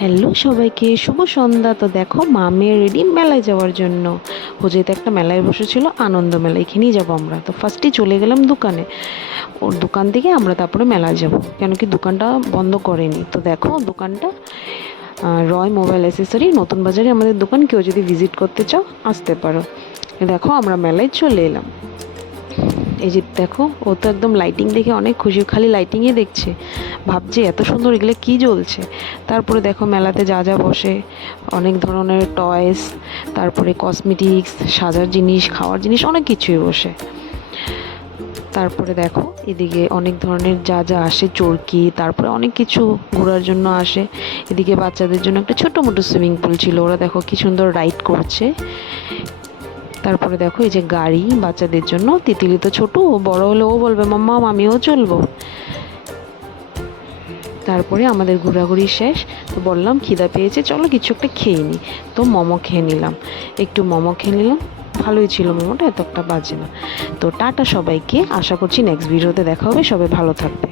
Hello সবাইকে, শুভ সন্ধ্যা। তো দেখো মা মেয়ে রেডি মেলায় যাওয়ার জন্য। হোজেতে একটা মেলায় বসেছিল, আনন্দ মেলা, এখানেই যাবো আমরা। তো ফার্স্টে চলে গেলাম দোকানে, ওর দোকান থেকে আমরা তারপরে মেলায় যাব, কেন কি দোকানটা বন্ধ করেনি। তো দেখো দোকানটা রয় মোবাইল অ্যাসেসরি, নতুন বাজারে আমাদের দোকান। কেউ যদি ভিজিট করতে চাও আসতে পারো। দেখো আমরা মেলায় চলে এলাম। এই যে দেখো, ও তো একদম লাইটিং দেখে অনেক খুশি, খালি লাইটিংই দেখছে, ভাবছে এত সুন্দর এগুলো কী জ্বলছে। তারপরে দেখো মেলাতে যা যা বসে, অনেক ধরনের টয়েস, তারপরে কসমেটিক্স, সাজার জিনিস, খাওয়ার জিনিস, অনেক কিছুই বসে। তারপরে দেখো এদিকে অনেক ধরনের যা যা আসে, চরকি, তারপরে অনেক কিছু ঘোরার জন্য আসে। এদিকে বাচ্চাদের জন্য একটা ছোটো মোটো সুইমিং পুল ছিল, ওরা দেখো কি সুন্দর রাইড করছে। তারপরে দেখো এই যে গাড়ি বাচ্চাদের জন্য, তিতিলি তো ছোটো, ও বড় হলে ও বলবে মাম্মা আমিও চলবো। তারপরে আমাদের ঘোরাঘুরি শেষ, তো বললাম খিদা পেয়েছে, চলো কিছু একটা খেয়ে নিই। তো মোমো খেয়ে নিলাম, একটু মোমো খেয়ে নিলাম। ভালোই ছিল মোমোটা, এত একটা বাজে না। তো টাটা সবাইকে, আশা করছি নেক্সট ভিডিওতে দেখা হবে, সবাই ভালো থাকবে।